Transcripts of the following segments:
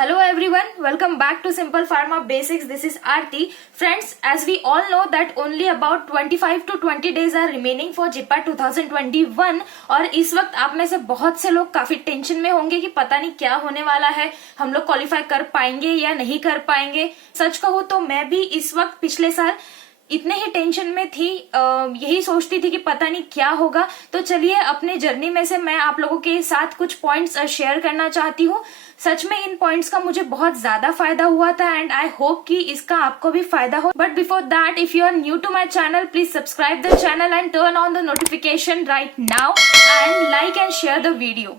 Hello everyone, welcome back to Simple Pharma Basics. This is Aarti. Friends, as we all know that only about 25 to 20 days are remaining for JIPA 2021 और इस वक्त आप में से बहुत से लोग काफी टेंशन में होंगे कि पता नहीं क्या होने वाला है, हम लोग क्वालिफाई कर पाएंगे या नहीं कर पाएंगे। सच कहूँ तो मैं भी इस वक्त पिछले साल इतने ही टेंशन में थी, यही सोचती थी कि पता नहीं क्या होगा। तो चलिए अपने जर्नी में से मैं आप लोगों के साथ कुछ पॉइंट्स शेयर करना चाहती हूँ। सच में इन पॉइंट्स का मुझे बहुत ज्यादा फायदा हुआ था एंड आई होप कि इसका आपको भी फायदा हो। But before that, if you are new to my channel, please subscribe the channel and turn on the notification right now and like and share the video.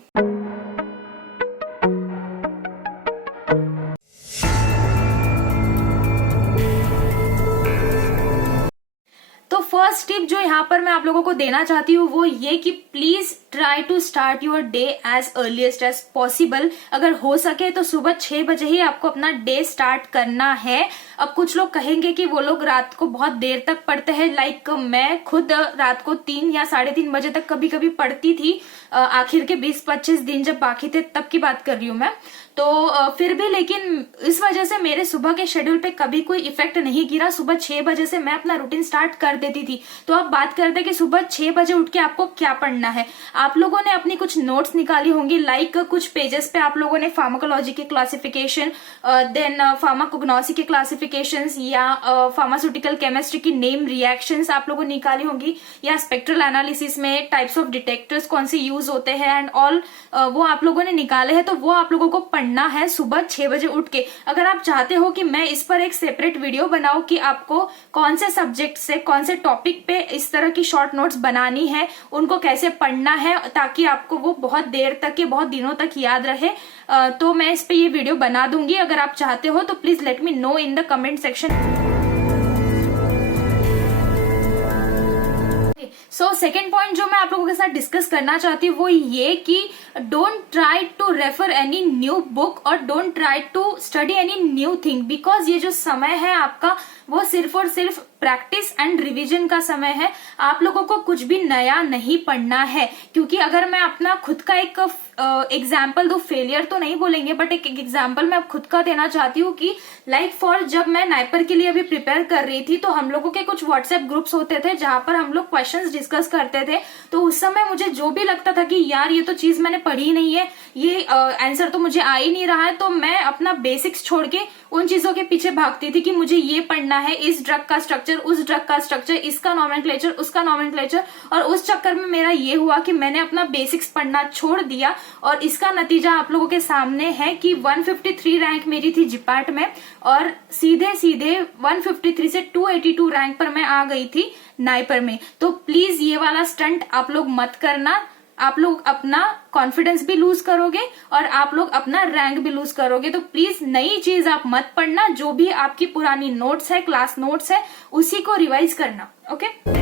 तो फर्स्ट टिप जो यहाँ पर मैं आप लोगों को देना चाहती हूँ वो ये कि please try to start your day as earliest as possible. अगर हो सके तो सुबह 6 बजे ही आपको अपना डे स्टार्ट करना है। अब कुछ लोग कहेंगे कि वो लोग रात को बहुत देर तक पढ़ते हैं, लाइक मैं खुद रात को 3 या 3:30 बजे तक कभी कभी पढ़ती थी। आखिर के 20-25 दिन जब बाकी थे तब की बात कर रही हूँ मैं। तो फिर भी लेकिन इस वजह से मेरे सुबह के शेड्यूल पे कभी कोई इफेक्ट नहीं गिरा। सुबह 6 बजे से मैं अपना रूटीन स्टार्ट कर देती थी। तो अब बात करते हैं कि सुबह 6 बजे उठ के आपको क्या पढ़ना है। आप लोगों ने अपनी कुछ नोट्स निकाली होंगी, लाइक कुछ पेजेस पे आप लोगों ने फार्माकोलॉजी के क्लासिफिकेशन, देन फार्माकोग्नोसी के क्लासिफिकेशन या फार्मास्यूटिकल केमिस्ट्री की नेम रिएक्शंस आप लोगों ने निकाली होंगी, या स्पेक्ट्रल एनालिसिस में टाइप्स ऑफ डिटेक्टर्स कौन से यूज होते हैं एंड ऑल, वो आप लोगों ने निकाले हैं। तो वो आप लोगों को पढ़ना है सुबह 6 बजे उठ के। अगर आप चाहते हो कि मैं इस पर एक सेपरेट वीडियो बनाऊं कि आपको कौन से सब्जेक्ट से कौन से टॉपिक पे इस तरह की शॉर्ट नोट्स बनानी है, उनको कैसे पढ़ना है ताकि आपको वो बहुत देर तक के बहुत दिनों तक याद रहे, तो मैं इस पे ये वीडियो बना दूंगी। अगर आप चाहते हो तो please let me know in the comment section. So second point जो मैं आप लोगों के साथ डिस्कस करना चाहती हूँ वो ये कि don't try to refer any new book और don't try to study any new thing, because ये जो समय है आपका वो सिर्फ और सिर्फ प्रैक्टिस एंड रिवीजन का समय है। आप लोगों को कुछ भी नया नहीं पढ़ना है, क्योंकि अगर मैं अपना खुद का एक एग्जाम्पल दो, फेलियर तो नहीं बोलेंगे बट एक एग्जाम्पल मैं खुद का देना चाहती हूँ कि लाइक फॉर जब मैं नाइपर के लिए अभी प्रिपेयर कर रही थी तो हम लोगों के कुछ व्हाट्सएप ग्रुप्स होते थे जहां पर हम लोग क्वेश्चंस डिस्कस करते थे। तो उस समय मुझे जो भी लगता था कि यार ये तो चीज मैंने पढ़ी नहीं है, ये आंसर तो मुझे आ ही नहीं रहा है, तो मैं अपना बेसिक्स छोड़ के उन चीजों के पीछे भागती थी कि मुझे ये पढ़ना है, इस ड्रग का स्ट्रक्चर, उस ड्रग का स्ट्रक्चर, इसका नॉमेनक्लेचर, उसका नॉमेनक्लेचर। और उस चक्कर में मेरा ये हुआ कि मैंने अपना बेसिक्स पढ़ना छोड़ दिया और इसका नतीजा आप लोगों के सामने है कि 153 रैंक मेरी थी जिपाट में और सीधे सीधे 153 से 282 रैंक पर मैं आ गई थी नाइपर में। तो प्लीज ये वाला स्टंट आप लोग मत करना। आप लोग अपना कॉन्फिडेंस भी लूज करोगे और आप लोग अपना रैंक भी लूज करोगे। तो प्लीज नई चीज आप मत पढ़ना, जो भी आपकी पुरानी नोट्स है, क्लास नोट्स है, उसी को रिवाइज करना। ओके।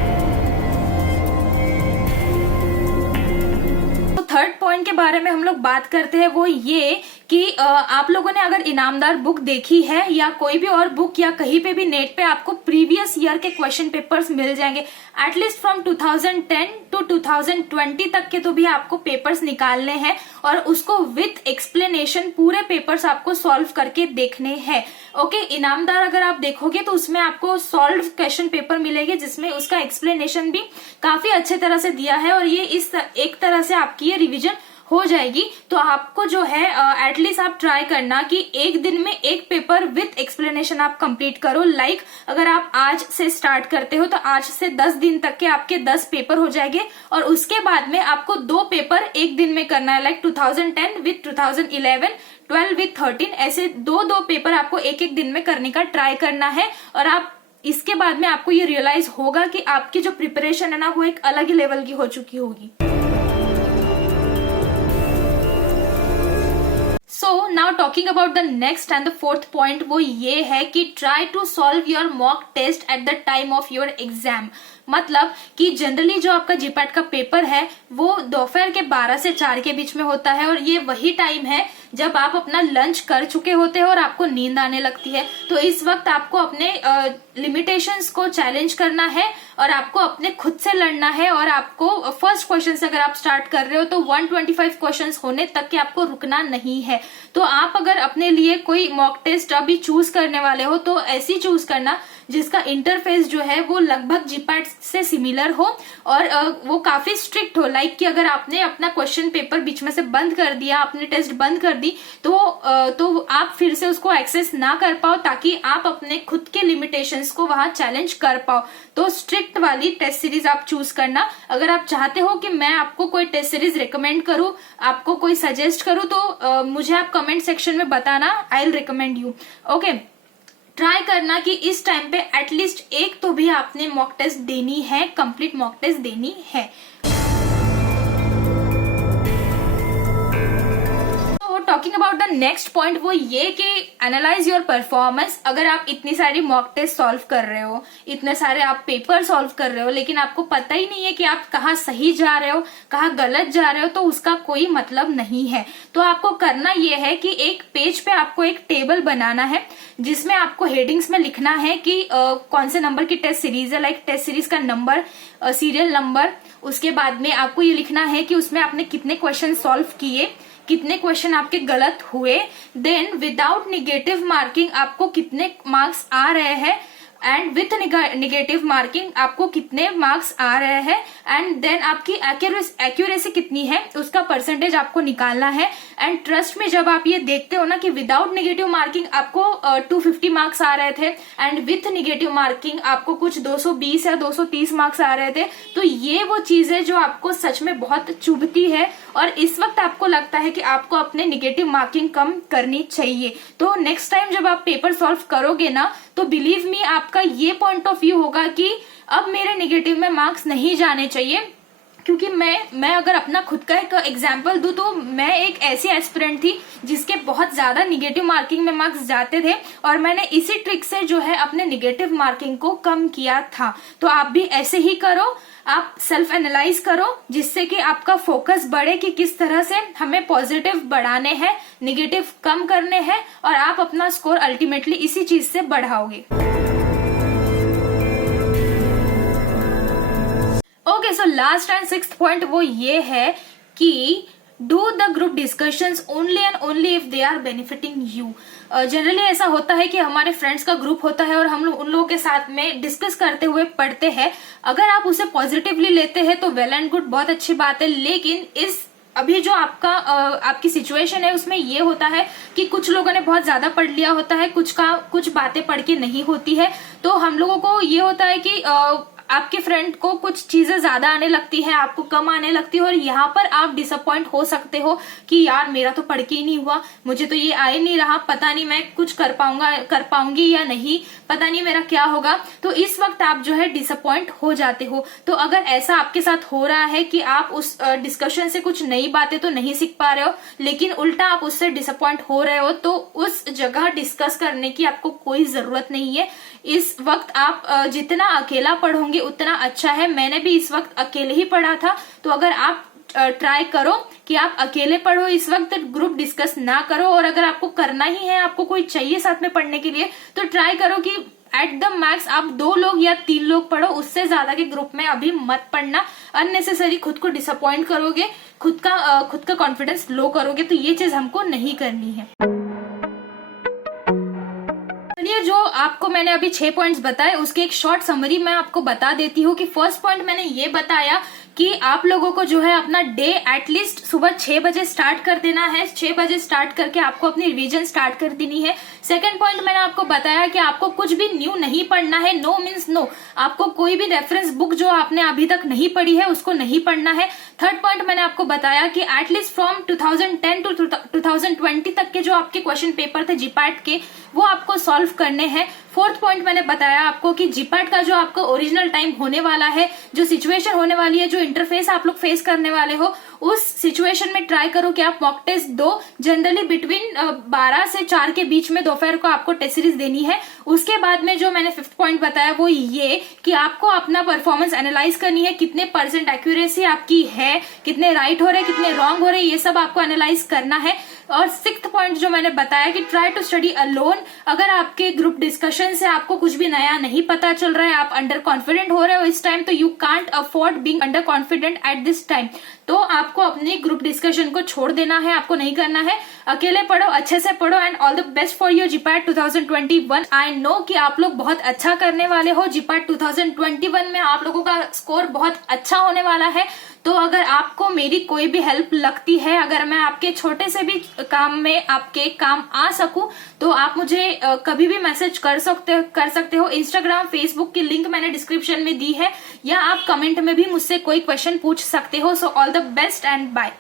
थर्ड पॉइंट के बारे में हम लोग बात करते हैं वो ये कि आप लोगों ने अगर इनामदार बुक देखी है या कोई भी और बुक या कहीं पे भी नेट पे आपको प्रीवियस ईयर के क्वेश्चन पेपर्स मिल जाएंगे, एटलीस्ट फ्रॉम 2010 टू 2020 तक के तो भी आपको पेपर्स निकालने हैं और उसको विथ एक्सप्लेनेशन पूरे पेपर्स आपको सॉल्व करके देखने हैं। ओके, इनामदार अगर आप देखोगे तो उसमें आपको सॉल्व क्वेश्चन पेपर मिलेंगे जिसमें उसका एक्सप्लेनेशन भी काफी अच्छे तरह से दिया है और ये इस एक तरह से आपकी ये रिविजन हो जाएगी। तो आपको जो है एटलीस्ट आप ट्राई करना कि एक दिन में एक पेपर विथ एक्सप्लेनेशन आप कंप्लीट करो। लाइक अगर आप आज से स्टार्ट करते हो तो आज से 10 दिन तक के आपके 10 पेपर हो जाएंगे और उसके बाद में आपको 2 पेपर एक दिन में करना है, लाइक 2010 विथ 2011, 12 विथ 13, ऐसे 2 पेपर आपको एक दिन में करने का ट्राई करना है। और आप इसके बाद में आपको ये रियलाइज होगा कि आपकी जो प्रिपरेशन है ना वो एक अलग ही लेवल की हो चुकी होगी। So now talking about the next and the fourth point वो ये है कि try to solve your mock test at the time of your exam। मतलब कि जनरली जो आपका जीपैट का पेपर है वो दोपहर के 12 से 4 के बीच में होता है, और ये वही टाइम है जब आप अपना लंच कर चुके होते हैं और आपको नींद आने लगती है। तो इस वक्त आपको अपने लिमिटेशंस को चैलेंज करना है और आपको अपने खुद से लड़ना है, और आपको फर्स्ट क्वेश्चन से अगर आप स्टार्ट कर रहे हो तो 125 क्वेश्चंस होने तक के आपको रुकना नहीं है। तो आप अगर अपने लिए कोई मॉक टेस्ट अभी चूज करने वाले हो तो ऐसी चूज करना जिसका इंटरफेस जो है वो लगभग जीपैट से सिमिलर हो और वो काफी स्ट्रिक्ट हो। लाइक कि अगर आपने अपना क्वेश्चन पेपर बीच में से बंद कर दिया, आपने टेस्ट बंद कर दी, तो आप फिर से उसको एक्सेस ना कर पाओ, ताकि आप अपने खुद के लिमिटेशंस को वहां चैलेंज कर पाओ। तो स्ट्रिक्ट वाली टेस्ट सीरीज आप चूज करना। अगर आप चाहते हो कि मैं आपको कोई टेस्ट सीरीज रिकमेंड करूं, आपको कोई सजेस्ट करूं, तो मुझे आप कमेंट सेक्शन में बताना, I will recommend you. Okay, try करना कि इस टाइम पे एटलीस्ट एक तो भी आपने मॉक टेस्ट देनी है, कंप्लीट मॉक टेस्ट देनी है। Talking about the next point, वो ये कि एनालाइज योर परफॉर्मेंस। अगर आप इतनी सारी मॉक टेस्ट सॉल्व कर रहे हो, इतने सारे आप पेपर सॉल्व कर रहे हो, लेकिन आपको पता ही नहीं है कि आप कहाँ सही जा रहे हो, कहाँ गलत जा रहे हो, तो उसका कोई मतलब नहीं है। तो आपको करना ये है कि एक पेज पे आपको एक टेबल बनाना है जिसमें आपको हेडिंग्स में लिखना है कि कौन से नंबर की टेस्ट सीरीज है, लाइक टेस्ट सीरीज का नंबर, सीरियल नंबर। उसके बाद में आपको ये लिखना है कि उसमें आपने कितने क्वेश्चन सॉल्व किए, कितने क्वेश्चन आपके गलत हुए, देन विदाउट निगेटिव मार्किंग आपको कितने मार्क्स आ रहे हैं, एंड विथ निगेटिव मार्किंग आपको कितने मार्क्स आ रहे हैं, एंड देन आपकी एक्यूरेसी कितनी है उसका परसेंटेज आपको निकालना है। एंड ट्रस्ट में जब आप ये देखते हो ना कि विदाउट निगेटिव मार्किंग आपको 250 मार्क्स आ रहे थे एंड विथ निगेटिव मार्किंग आपको कुछ 220 या 230 मार्क्स आ रहे थे, तो ये वो चीज है जो आपको सच में बहुत चुभती है और इस वक्त आपको लगता है कि आपको अपने निगेटिव मार्किंग कम करनी चाहिए। तो नेक्स्ट टाइम जब आप पेपर सॉल्व करोगे ना, तो बिलीव मी आपका ये पॉइंट ऑफ व्यू होगा कि अब मेरे निगेटिव में मार्क्स नहीं जाने चाहिए। क्योंकि मैं अगर अपना खुद का एक एग्जाम्पल दूं तो मैं एक ऐसी एस्पिरेंट थी जिसके बहुत ज्यादा निगेटिव मार्किंग में मार्क्स जाते थे, और मैंने इसी ट्रिक से जो है अपने निगेटिव मार्किंग को कम किया था। तो आप भी ऐसे ही करो, आप सेल्फ एनालाइज करो जिससे कि आपका फोकस बढ़े कि किस तरह से हमें पॉजिटिव बढ़ाने हैं, निगेटिव कम करने हैं, और आप अपना स्कोर अल्टीमेटली इसी चीज से बढ़ाओगे। Okay, so last and sixth point वो ये है कि do the group discussions only and only if they are benefiting you. Generally ऐसा होता है कि हमारे फ्रेंड्स का ग्रुप होता है और हम लोग उन लोगों के साथ में डिस्कस करते हुए पढ़ते हैं। अगर आप उसे पॉजिटिवली लेते हैं तो वेल एंड गुड, बहुत अच्छी बात है। लेकिन इस अभी जो आपकी सिचुएशन है उसमें ये होता है कि कुछ लोगों ने बहुत ज्यादा पढ़ लिया होता है, कुछ बातें पढ़ के नहीं होती है। तो हम लोगों को ये होता है कि आपके फ्रेंड को कुछ चीजें ज्यादा आने लगती है, आपको कम आने लगती है, और यहाँ पर आप डिसअपॉइंट हो सकते हो कि यार मेरा तो पढ़ के ही नहीं हुआ, मुझे तो ये आ ही नहीं रहा, पता नहीं मैं कुछ कर पाऊंगी या नहीं, पता नहीं मेरा क्या होगा। तो इस वक्त आप जो है डिसअपॉइंट हो जाते हो। तो अगर ऐसा आपके साथ हो रहा है कि आप उस डिस्कशन से कुछ नई बातें तो नहीं सीख पा रहे हो, लेकिन उल्टा आप उससे डिसअपॉइंट हो रहे हो, तो उस जगह डिस्कस करने की आपको कोई जरूरत नहीं है। इस वक्त आप जितना अकेला पढ़ोगे उतना अच्छा है। मैंने भी इस वक्त अकेले ही पढ़ा था, तो अगर आप ट्राई करो कि आप अकेले पढ़ो, इस वक्त ग्रुप डिस्कस ना करो। और अगर आपको करना ही है, आपको कोई चाहिए साथ में पढ़ने के लिए, तो ट्राई करो कि एट द मैक्स आप 2 लोग या 3 लोग पढ़ो, उससे ज्यादा के ग्रुप में अभी मत पढ़ना। अननेसेसरी खुद को डिसअपॉइंट करोगे, खुद का कॉन्फिडेंस लो करोगे, तो ये चीज हमको नहीं करनी है। जो आपको मैंने अभी 6 पॉइंट्स बताए उसके एक शॉर्ट समरी मैं आपको बता देती हूँ कि फर्स्ट पॉइंट मैंने ये बताया कि आप लोगों को जो है अपना डे एटलीस्ट सुबह 6 बजे स्टार्ट कर देना है। 6 बजे स्टार्ट करके आपको अपनी रिवीजन स्टार्ट कर देनी है। सेकंड पॉइंट मैंने आपको बताया कि आपको कुछ भी न्यू नहीं पढ़ना है। नो मीन्स नो, आपको कोई भी रेफरेंस बुक जो आपने अभी तक नहीं पढ़ी है उसको नहीं पढ़ना है। थर्ड पॉइंट मैंने आपको बताया कि एटलीस्ट फ्रॉम 2010 टू 2020 तक के जो आपके क्वेश्चन पेपर थे जीपैट के, वो आपको सॉल्व करने हैं। फोर्थ पॉइंट मैंने बताया आपको कि जीपैट का जो आपका ओरिजिनल टाइम होने वाला है, जो सिचुएशन होने वाली है, जो इंटरफेस आप लोग फेस करने वाले हो, उस सिचुएशन में ट्राई करो कि आप मॉक टेस्ट दो। जनरली बिटवीन 12 से 4 के बीच में दोपहर को आपको टेस्ट सीरीज देनी है। उसके बाद में जो मैंने 5th पॉइंट बताया वो ये कि आपको अपना परफॉर्मेंस एनालाइज करनी है, कितने % एक्यूरेसी आपकी है, कितने राइट हो रहे, कितने रॉन्ग हो रहे, ये सब आपको एनालाइज करना है। और 6th पॉइंट जो मैंने बताया कि ट्राई टू स्टडी अलोन। अगर आपके ग्रुप डिस्कशन से आपको कुछ भी नया नहीं पता चल रहा है, आप अंडर कॉन्फिडेंट हो रहे हो इस टाइम, तो you can't afford being under confident at this time. तो आपको अपने ग्रुप डिस्कशन को छोड़ देना है, आपको नहीं करना है। अकेले पढ़ो, अच्छे से पढ़ो and all the best for your GPAT 2021। I know कि आप लोग बहुत अच्छा करने वाले हो। जीपैट 2021 में आप लोगों का स्कोर बहुत अच्छा होने वाला है। तो अगर आपको मेरी कोई भी हेल्प लगती है, अगर मैं आपके छोटे से भी काम में आपके काम आ सकूं, तो आप मुझे कभी भी मैसेज कर सकते हो। इंस्टाग्राम, फेसबुक की लिंक मैंने डिस्क्रिप्शन में दी है, या आप कमेंट में भी मुझसे कोई क्वेश्चन पूछ सकते हो। So all the best and bye.